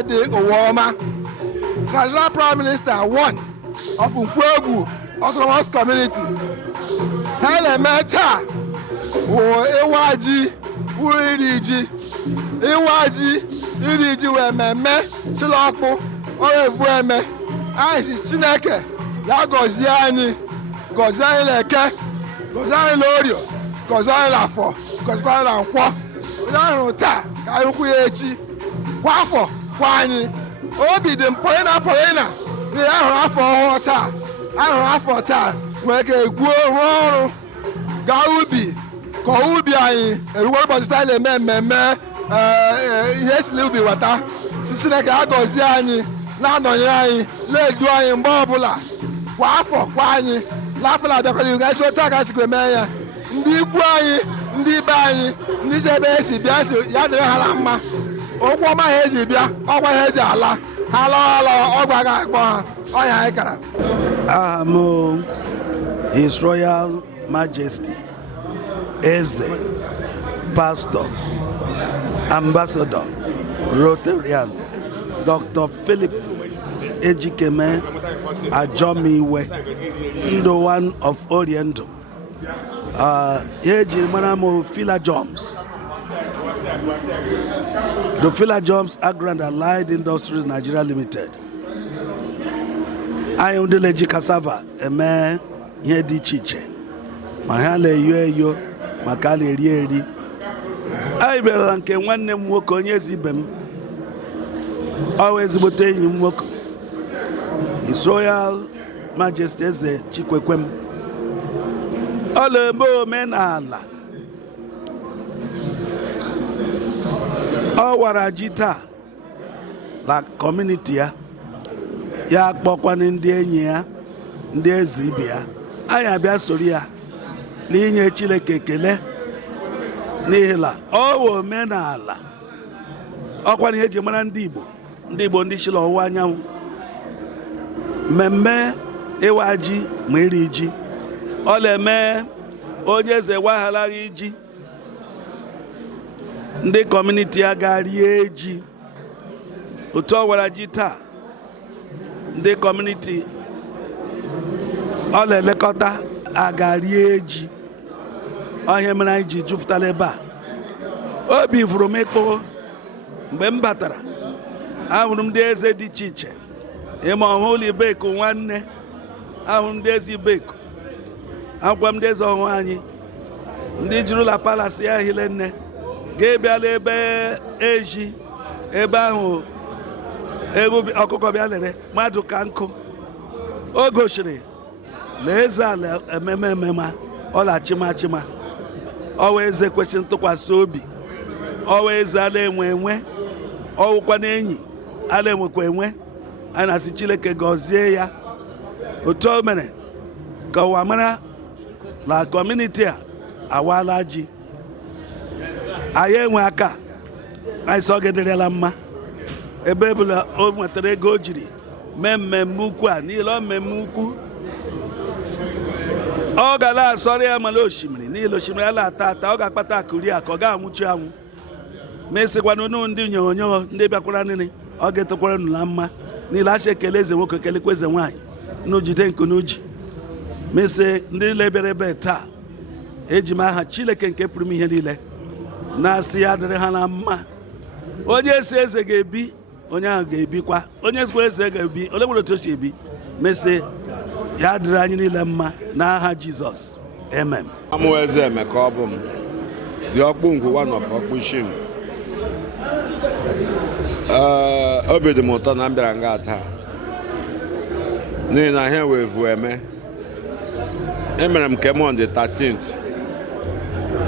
Ade Owoma, National Prime Minister one of Nkwoegwu Autonomous Community. Hele meta wo ewaji uriji iwaji iriji we meme silokpu orevu eme ayi Chineke ya gozie anyị leke gozie anyị lorio gozie anyị lafọ gozie anyị la nkwọ onye ahụ taa ka anyị hụ ya echi kwa afọ kwa anyị obi dị mpọyịna na ya hụrụ afọ ọhụrụ taa ahụrụ afọ taa nwere ka egwuo rụọ ọrụ gaa ubi ka ubi anyị eruwe ụbọchị taa na-eme mmemme ihe esili ubi weta Chineke agọzie anyị na-anọnyere anyị na-edu anyị mgbe ọbụla kwa afọ kwa anyị n'afọ na-abịakwala ga esi otu aka sikwa eme ya ndị ikwu anyị ndị ibe anyị ndị si ebe esi bịa si ya dịrị ha na mma ụgwọ ọma ha eji bịa ọgwa ha eji ala ha lọọ ọgwa ga akpọ ha ọnya anyị kara. His Royal Majesty Eze Pastor Ambassador Rotarian Dr. Philip Ejikeme Ajomiwe, the one of Oriental. Eji Manamo Fila Joms. The Fila Joms Agro and Allied Industries Nigeria Limited. I am the Leji Cassava, a man here di chiche. Mahale yo, Makali Rieri. I belanke one name work on Yezibem. Always butane him work. His Royal Majesty Chikwekwem. Olebo men ala. Owarajita la community ya kpọkwana ndị enyi ya ndị eze ibe ya anyị abịa soro ya n'inye Chineke ekele n'ihi na ọ bụ omenala ọkwa ihe eji mara ndị Igbo ndị chịrị ọwụwa anyanwụ mmemme ịwa ji ma iri ji ọ na-eme onye eze wagharaghị ji ndị kọmuniti ya ga-rie ji otu ọ wara ji taa ndị kọmuniti ọ na-elekọta agarie ji ọhịa mere anyị ji jupụtara ebe a obi furu m ịkpọ mgbe m batara ahụrụ m ndị eze dị iche iche ịma ọhụụ ụlọ ibeku nwanne ahụrụ m ndị eze ibeku agwa m ndị eze ọhụụ anyị ndị jirula palasi ya hile nne ga-ebiala ebe eji ebe ahụ egwu ọkụkọ bịa lere mmadụ ka nkụ o gosiri na eze ala ememe ọla chimachima ọwa eze kwesịrị ntụkwasị obi ọwa eze ala enwe ọwụkwa na enyi ala enwekwa enwe a na-asị Chineke gọzie ya otu o mere ka ụwa mara la kọmuniti a awaala ji anyị enwe aka anyị sọ gederela mma ebe bụla o nwetara ego o jiri mee mmemme ukwu a niile ọ mmemme ukwu ọ ga na-asọrọ ya mana osimiri niile osimiri ya na-ata ọ ga-akpata akụri a ka ọ ga-anwụchi anwụ mesịkwana unu ndị nyonyo ndị bịakwara nri ọ ga-etokwara nụ na mma niile acha ekele eze nwoke kelekwa eze nwaanyị n'ujide nke n'uji mesị ndị niile bịara ebe taa eji m aha Chineke nke pụrụ m ihe niile na-asị ya dịrị ha na mma onye si eze ga-ebi onye ahụ ga-ebikwa onye zikwa eze ga-ebi ole nwere otu o si ebi mesị ya dịrị anyị niile mma n'aha Jizọs amen. Amụ eze eme ka ọ bụ m dị ọkpụ ngwu one of ọkpụ shim obi dị m ụtọ na m bịara nga taa n'ihi na ihe wee vu eme emere m kem on the 13th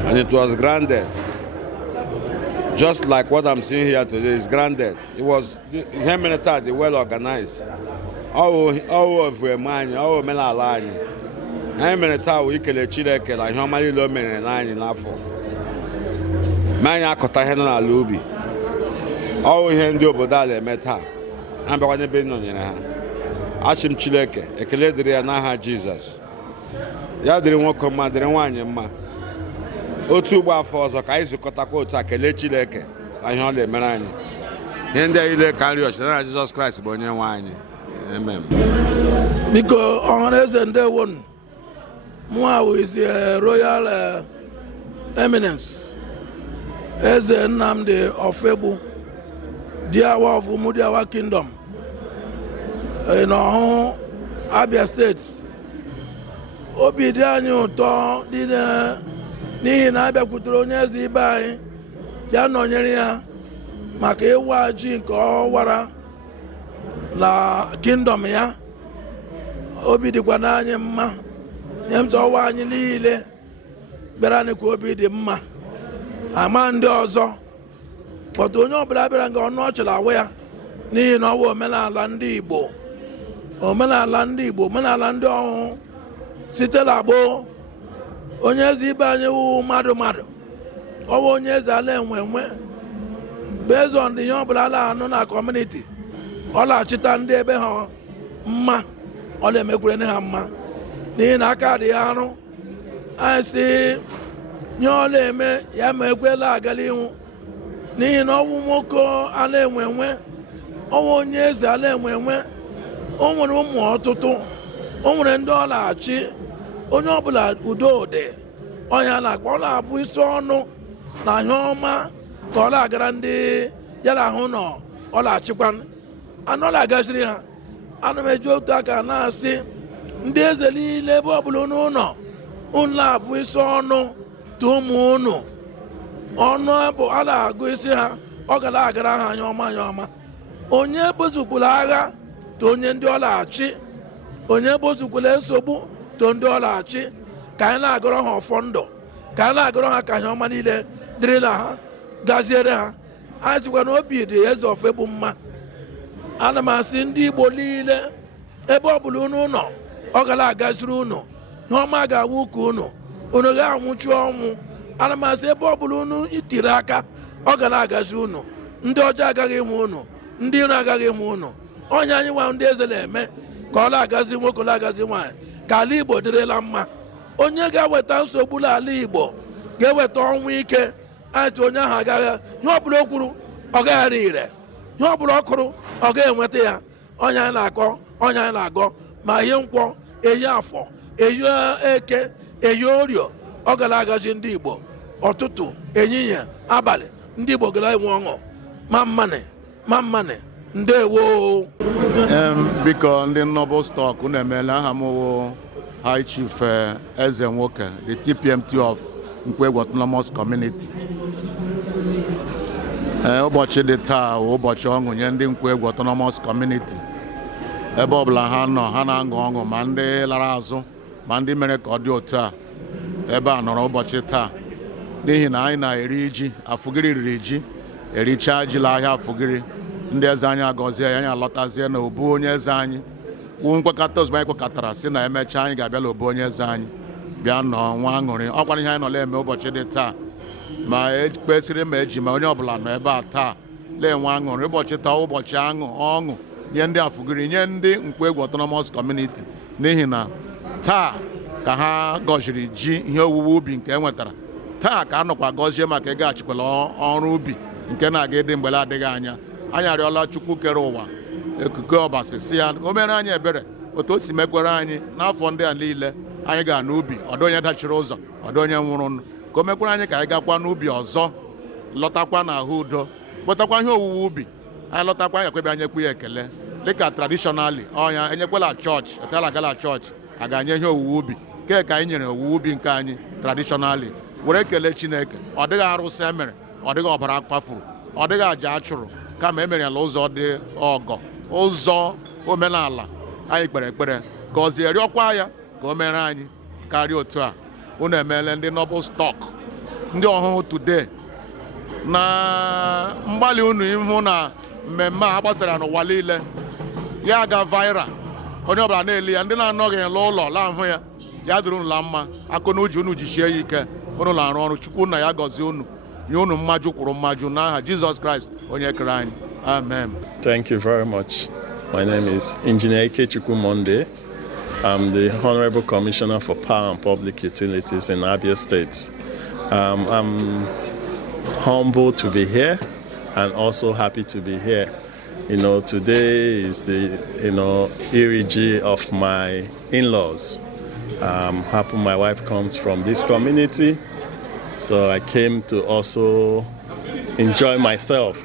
and it was granted just like what I'm seeing here today is granted. It was ihe mere taa dị well organized ọwụ ovu eme anyị ọwụ omenala anyị anyị mere taa wụ ikele Chineke na ihe ọma niile o mere n'anyị n'afọ ma anyị akọta ihe nọ n'ala ubi ọwụ ihe ndị obodo ala eme taa a bịakwa n'ebe nọnyere ha achị m Chineke ekele dịrị ya n'aha Jizọs ya dịrị nwoke mma dịrị nwaanyị mma otu ugbo afọ ọzọ ka anyị zụkọtakwa otu a kelee Chineke na ihe ọ na-emere anyị ihe ndị a ile karịa ọchịchị na Jizọs Kraịst bụ onye nwe anyị. Amen. Biko ọhaneze ndewonu. Mụ is the Royal Eminence Eze Nnamdi Ofegbu, Diawa of Umudiawa Kingdom in ọhụụ Abia State. Obi dị anyị ụtọ n'ihi na abịakwutere onye eze ibe anyị bịa nọnyere ya maka ịwa ji nke ọ wara na kingdom ya. Obi dịkwa n'anyị mma. Nye m ọwa anyị niile bịara anyị ka obi dị mma. Ama ndị ọzọ kpọta onye ọbụla bịara nga ọnụ ọchị na-awa ya n'ihi na ọ bụ omenala ndị Igbo. Omenala ndị Igbo, omenala ndị ọhụụ site na gboo. Onye eze ibe anyị wụ mmadụ ọ bụ onye eze ala enwe based on ihe ọbụla na-anụ na kọmuniti. Ọ na-achịta ndị ebe ha mma, ọ na-emekwere ha mma n'ihi na aka dị ya arụ. Anyị sị nye ọ na-eme ya ma ekwela agala ihu n'ihi na ọwụ nwoke ala enwe ọwụ onye eze ala enwe. O nwere ụmụ ọtụtụ, o nwere ndị ọ na-achị. Onye ọbụla udo dị ọnya na-akpọ, ọ na-abụ isi ọnụ na ihe ọma ka ọ na-agara ndị ya na ahụ nọ ọ na-achịkwa anọ na-agaziri ha. Ana m eji otu aka na-asị ndị eze niile ebe ọbụla unu na-abụ isi ọnụ ta ụmụ unu ọnụ bụ a na-agụ isi ha, ọ ga na-agara ha anya ọma. Onye bozukwula agha to onye ndị ọ na-achị, onye bozukwula nsogbu to ndị ọ na-achị. Ka anyị na-agọrọ ha ọfọ ndụ, ka anyị na-agọrọ ha ka ihe ọma niile dịrị na ha, gaziere ha. Anyị sịkwa na obi dị eze Ofegbu mma. Ana m asị ndị Igbo niile ebe ọbụla unu nọ, ọ ga na-agaziri unu, ihe ọma ga-awụ ka unu ga-anwụchu ọnwụ. Ana m asị ebe ọbụla unu itiri aka, ọ ga na-agazi unu. Ndị ọjọọ agaghị ịmụ unu, ndị iro agaghị ịmụ unu. Onye anyị nwa ndị eze na-eme ka ọ na-agazi nwoke na-agazi nwaanyị, ka ala Igbo dịrịla mma. Onye ga-eweta nsogbu n'ala Igbo ga-eweta ọnwụ ike. Anyị onye ahụ agaghị, ihe ọbụla o kwuru ọ gaghara ire, ihe ọbụla ọ kụrụ ọ ga-enweta ya. Onye anyị na-akọ, onye anyị na-agọ ma ihe nkwọ, eyi afọ, eyi eke, eyi orio, ọ gara agaji ndị Igbo ọtụtụ ehihie abalị. Ndị Igbo gara enwe ọṅụ ma mmanị ndewo. Biko ndị Noble Stock unu emeela. Aha m wụ High Chief Eze Nwoke, the TPMT of Nkwoegwu Autonomous Community. Ụbọchị dị taa bụ ụbọchị ọṅụ nye ndị Nkwoegwu Autonomous Community. Ebe ọbụla ha nọ, ha na-aṅụ ọṅụ, ma ndị lara azụ ma ndị mere ka ọ dị otu a. Ebe a nọrọ ụbọchị taa n'ihi na anyị na-eri ji. Afugiri riri ji, erichaa ji n'ahịa Afugiri. Ndị eze anyị agọzie ya, anyị alọtazie na obu onye eze anyị. Nkwekọta ozugbo anyị kwekọtara si na emechaa anyị ga-abịa obu onye eze anyị bịa nọ nwa aṅụrị. Ọkwara ihe anyị nọ na-eme ụbọchị dị taa, ma ekpesịrị ma eji ma onye ọbụla nọ ebe a taa na-enwe aṅụrị. Ụbọchị taa ụbọchị ọṅụ nye ndị Afugiri, nye ndị Nkwoegwu Autonomous Community, n'ihi na taa ka ha gọziri ji ihe owuwe ubi nke enwetara. Taa ka a nọkwa gọzie maka ịgaghachikwala ọrụ ubi nke na-aga ịdị mgbe adịghị anya. Anyị arịọla Chukwu kere ụwa ekuku ọbasi si ya o mere anyị ebere otu o si mekwere anyị n'afọ ndị a niile anyị ga n'ubi. Ọdụ onye dachiri ụzọ, ọdụ onye nwụrụ, ka o mekwere anyị ka anyị gakwa n'ubi ọzọ, lọtakwa n'ahụ udo, kpotakwa ihe owuwe ubi. Anyị lọtakwa anyị ekwebe anyị ekwu ya ekele dịka tradishọnali ọnya enyekwela chọọchị, etela agala chọọchị a ga-anye ihe owuwe ubi ke ka anyị nyere owuwe ubi nke anyị tradishọnali. Were kelee Chineke. Ọ dịghị arụsị emere, ọ dịghị ọbara fafuru, ọ dịghị aja achụrụ, kama emere ala ụzọ dị ọgọ, ụzọ omenala. Anyị kpere ekpere gọzie, rịọkwa ya ka o mere anyị karịa otu a. Unu emeela ndị Noble Stock, ndị ọhụụ today, na mgbalị unu ịhụ na mmemme a gbasara n'ụwa niile ya ga viral. Onye ọbụla na-eli ya, ndị na-anọghị n'ụlọ lahụ ya, ya dịrị unu la mma. Akụ na uji unu jisie ya ike, unu na-arụ ọrụ. Chukwu na ya gọzie unu, nye unu mmaju kwuru mmaju n'aha Jesus Christ onye kere anyị. Amen. Thank you very much. My name is Engineer Chikwekwem. I'm the Honorable Commissioner for Power and Public Utilities in Abia State. I'm humbled to be here and also happy to be here. Today is the Iriji of my in-laws. Happy my wife comes from this community, so I came to also enjoy myself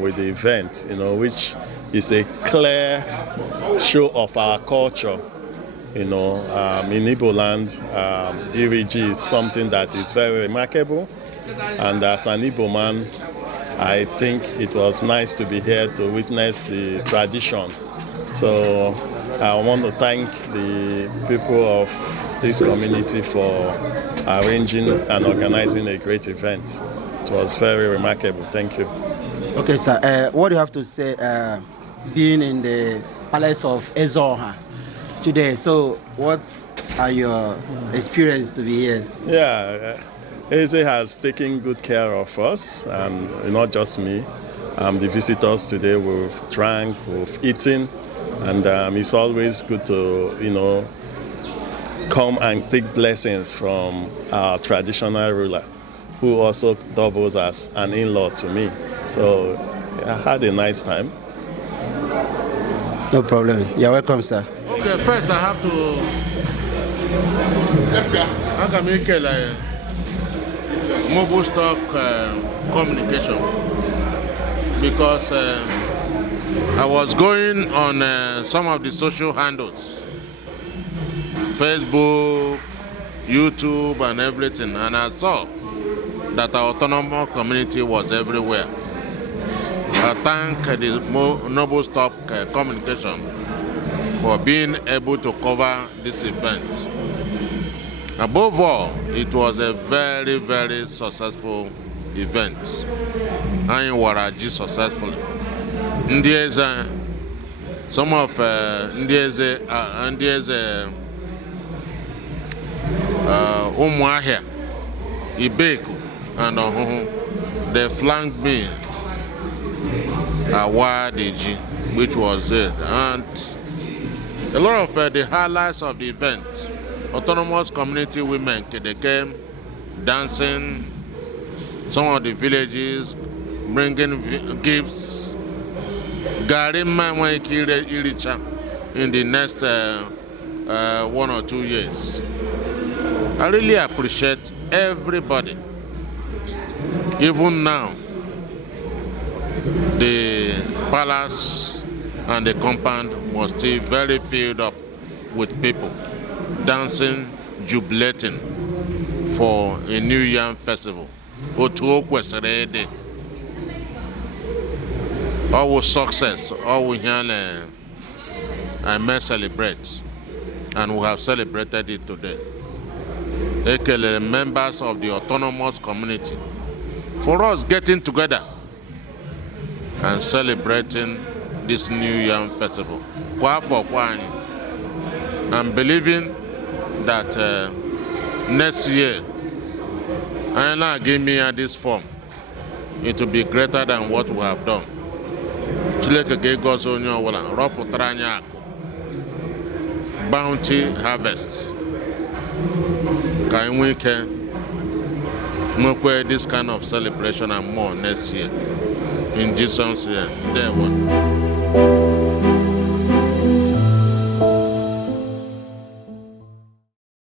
with the event, which is a clear show of our culture. In Igbo land, Iriji is something that is very remarkable, and as an Igbo man, I think it was nice to be here to witness the tradition. So I want to thank the people of this community for arranging and organizing a great event. It was very remarkable. Thank you. Okay, sir. What do you have to say being in the Palace of Ezoha today? So what are your experience to be here? Yeah. Eze has taken good care of us, and not just me. The visitors today, we've drank, we've eaten, and it's always good to, come and take blessings from our traditional ruler, who also doubles as an in-law to me. So I had a nice time. No problem. You're welcome, sir. Okay, first I have to... mobile stock communication, because I was going on some of the social handles, Facebook, YouTube and everything, and I saw that our autonomous community was everywhere. I thank the Noble Stock Communication for being able to cover this event. Above all, it was a very, very successful event. And Waraji successfully. Ndieze, some of Ndieze, Umuahia, Ibeku, and they flanked me Awadiji, which was it. And a lot of the highlights of the event. Autonomous community women, they came dancing, some of the villages, bringing gifts. Garima in the next 1 or 2 years. I really appreciate everybody. Even now, the palace and the compound was still very filled up with people, dancing, jubilating for a New Yam festival. Our success, all we can I may celebrate, and we have celebrated it today. The members of the autonomous community, for us getting together and celebrating this New Yam festival. I'm believing that next year, Allah give me this form, it will be greater than what we have done. Bounty harvest. Can we make this kind of celebration and more next year? In Jesus' name, there one.